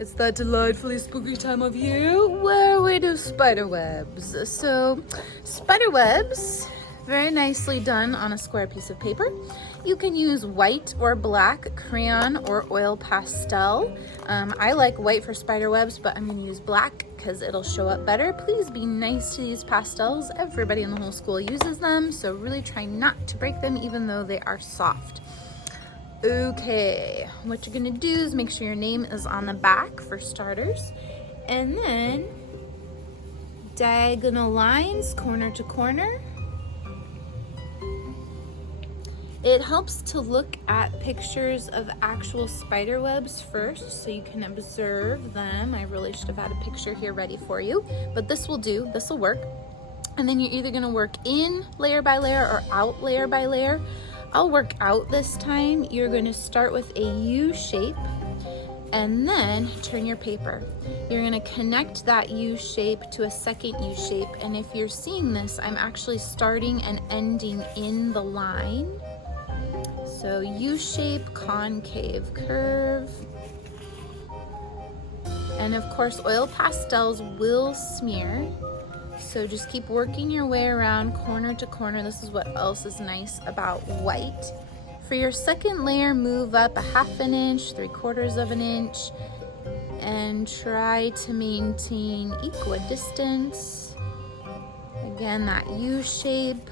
It's that delightfully spooky time of year where we do spider webs. So, spider webs, very nicely done on a square piece of paper. You can use white or black crayon or oil pastel. I like white for spider webs, but I'm gonna use black because it'll show up better. Please be nice to these pastels. Everybody in the whole school uses them, so really try not to break them even though they are soft. Okay, what you're gonna do is make sure your name is on the back for starters, and then diagonal lines, corner to corner. It helps to look at pictures of actual spider webs first so you can observe them. I really should have had a picture here ready for you, but this will do, this will work. And then you're either gonna work in layer by layer or out layer by layer. I'll work out this time. You're going to start with a U shape and then turn your paper. You're going to connect that U shape to a second U shape, and if you're seeing this, I'm actually starting and ending in the line. So U shape, concave curve. And of course, oil pastels will smear. So just keep working your way around corner to corner. This is what else is nice about white. For your second layer, move up a 1/2 inch, 3/4 of an inch, and try to maintain equidistance. Again, that U shape.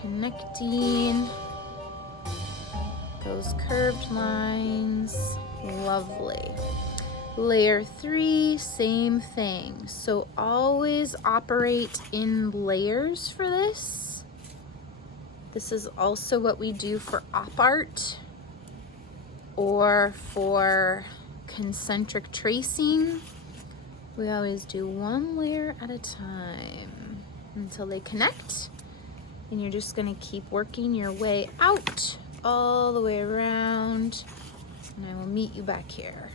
Connecting those curved lines. Lovely. Layer 3, same thing. So always operate in layers for this. This is also what we do for op art or for concentric tracing. We always do one layer at a time until they connect. And you're just gonna keep working your way out all the way around. And I will meet you back here.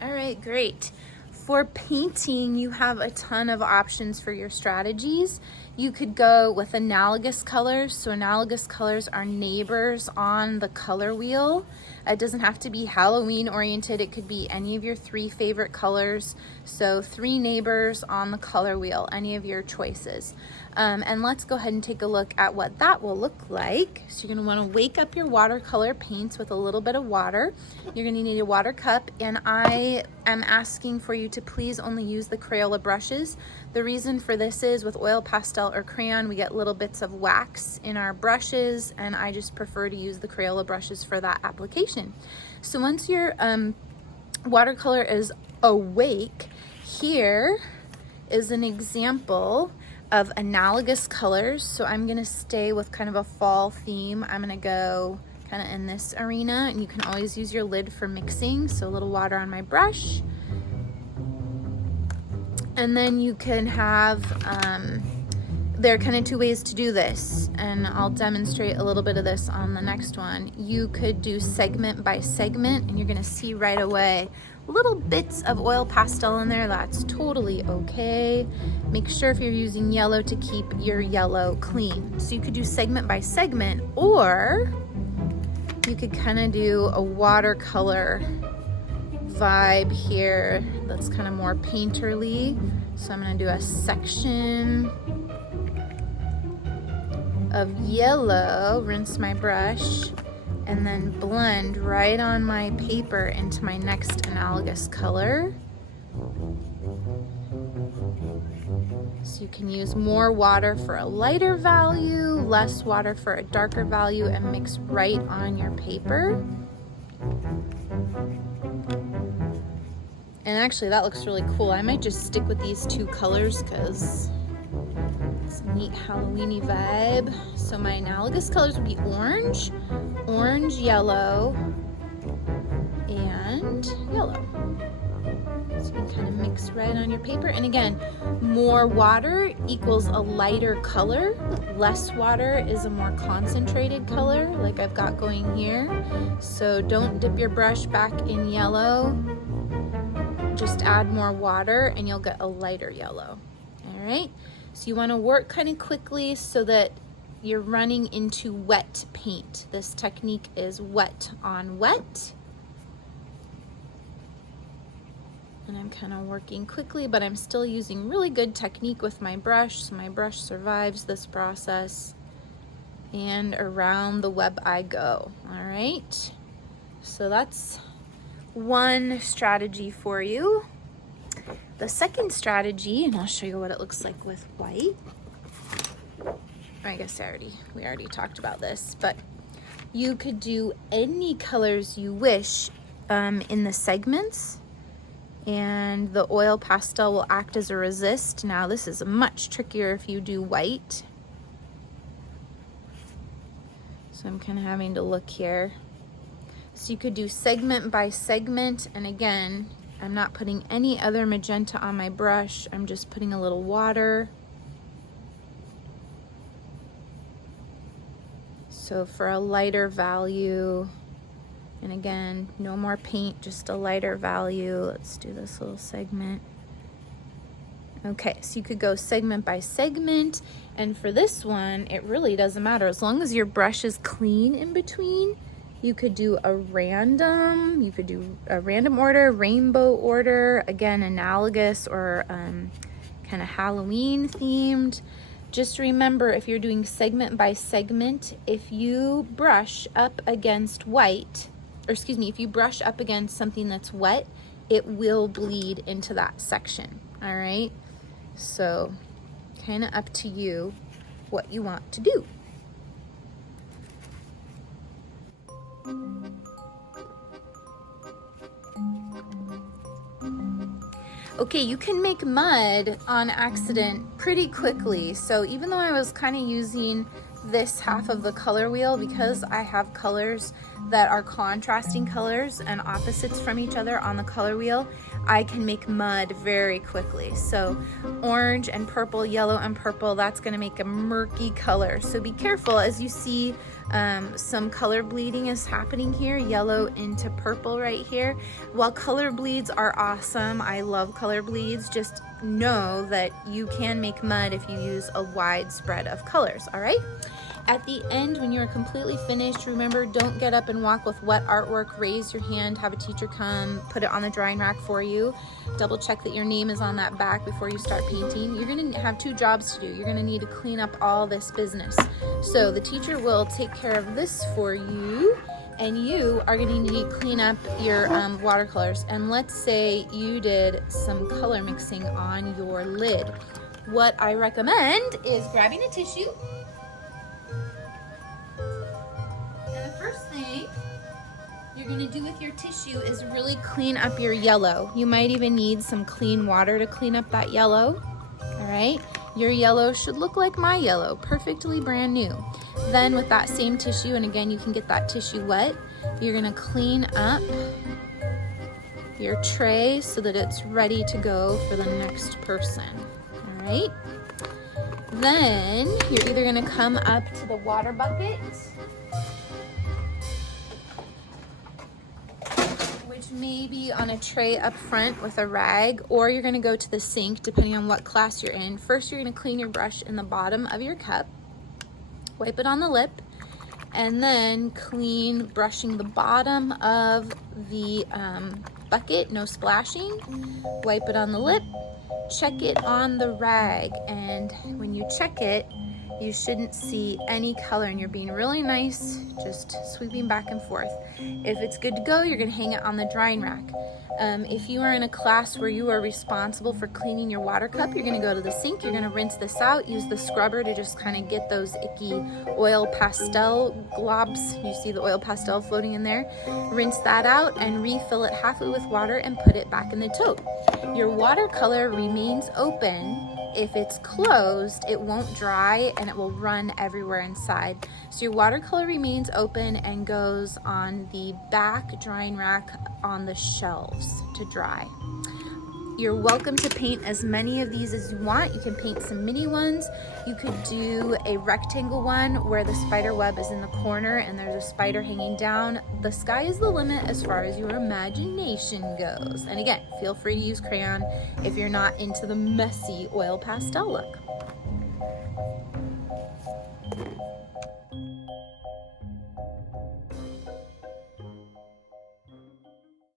All right, great. For painting, you have a ton of options for your strategies. You could go with analogous colors. So analogous colors are neighbors on the color wheel. It doesn't have to be Halloween oriented. It could be any of your 3 favorite colors. So 3 neighbors on the color wheel, any of your choices. And let's go ahead and take a look at what that will look like. So you're gonna wanna wake up your watercolor paints with a little bit of water. You're gonna need a water cup, and I am asking for you to please only use the Crayola brushes. The reason for this is with oil pastel or crayon, we get little bits of wax in our brushes, and I just prefer to use the Crayola brushes for that application. So once your watercolor is awake, here is an example of analogous colors. So I'm gonna stay with kind of a fall theme. I'm gonna go kind of in this arena, and you can always use your lid for mixing. So a little water on my brush. And then you can have, there are kind of 2 ways to do this, and I'll demonstrate a little bit of this on the next one. You could do segment by segment, and you're gonna see right away little bits of oil pastel in there. That's totally okay. Make sure if you're using yellow to keep your yellow clean. So you could do segment by segment, or you could kind of do a watercolor vibe here that's kind of more painterly. So I'm going to do a section of yellow, rinse my brush, and then blend right on my paper into my next analogous color. So you can use more water for a lighter value, less water for a darker value, and mix right on your paper. And actually that looks really cool. I might just stick with these 2 colors because It's a neat Halloween-y vibe. So my analogous colors would be orange, orange, yellow, and yellow. So you can kind of mix red on your paper. And again, more water equals a lighter color. Less water is a more concentrated color, like I've got going here. So don't dip your brush back in yellow. Just add more water and you'll get a lighter yellow. All right, so you want to work kind of quickly so that you're running into wet paint. This technique is wet on wet. And I'm kind of working quickly, but I'm still using really good technique with my brush, so my brush survives this process. And around the web I go. All right, so that's one strategy for you. The second strategy, and I'll show you what it looks like with white. I guess we already talked about this, but you could do any colors you wish in the segments, and the oil pastel will act as a resist. Now this is much trickier if you do white. So I'm kind of having to look here. So you could do segment by segment, and again, I'm not putting any other magenta on my brush. I'm just putting a little water. So for a lighter value, and again, no more paint, just a lighter value. Let's do this little segment. Okay, so you could go segment by segment, and for this one, it really doesn't matter. As long as your brush is clean in between, you could do a random, order, rainbow order, again, analogous or kind of Halloween themed. Just remember, if you're doing segment by segment, if you brush up against white, or excuse me, if you brush up against something that's wet, it will bleed into that section, all right? So kind of up to you what you want to do. Okay, you can make mud on accident pretty quickly. So even though I was kind of using this half of the color wheel, because I have colors that are contrasting colors and opposites from each other on the color wheel, I can make mud very quickly. So orange and purple, yellow and purple, that's gonna make a murky color. So be careful as you see some color bleeding is happening here, yellow into purple right here. While color bleeds are awesome, I love color bleeds, just know that you can make mud if you use a wide spread of colors, all right? At the end, when you are completely finished, remember, don't get up and walk with wet artwork. Raise your hand, have a teacher come, put it on the drying rack for you. Double check that your name is on that back before you start painting. You're gonna have two jobs to do. You're gonna need to clean up all this business. So the teacher will take care of this for you, and you are gonna need to clean up your watercolors. And let's say you did some color mixing on your lid. What I recommend is grabbing a tissue. You're gonna do with your tissue is really clean up your yellow. You might even need some clean water to clean up that yellow, all right? Your yellow should look like my yellow, perfectly brand new. Then with that same tissue, and again, you can get that tissue wet, you're gonna clean up your tray so that it's ready to go for the next person, all right? Then you're either gonna come up to the water bucket, which may be on a tray up front with a rag, or you're gonna go to the sink depending on what class you're in. First, you're gonna clean your brush in the bottom of your cup, wipe it on the lip, and then clean brushing the bottom of the bucket, no splashing. Wipe it on the lip, check it on the rag, and when you check it, you shouldn't see any color, and you're being really nice, just sweeping back and forth. If it's good to go, you're gonna hang it on the drying rack. If you are in a class where you are responsible for cleaning your water cup, you're gonna go to the sink, you're gonna rinse this out, use the scrubber to just kind of get those icky oil pastel globs. You see the oil pastel floating in there? Rinse that out and refill it halfway with water and put it back in the tote. Your watercolor remains open if it's closed, it won't dry and it will run everywhere inside. So your watercolor remains open and goes on the back drying rack on the shelves to dry. You're welcome to paint as many of these as you want. You can paint some mini ones. You could do a rectangle one where the spider web is in the corner and there's a spider hanging down. The sky is the limit as far as your imagination goes. And again, feel free to use crayon if you're not into the messy oil pastel look.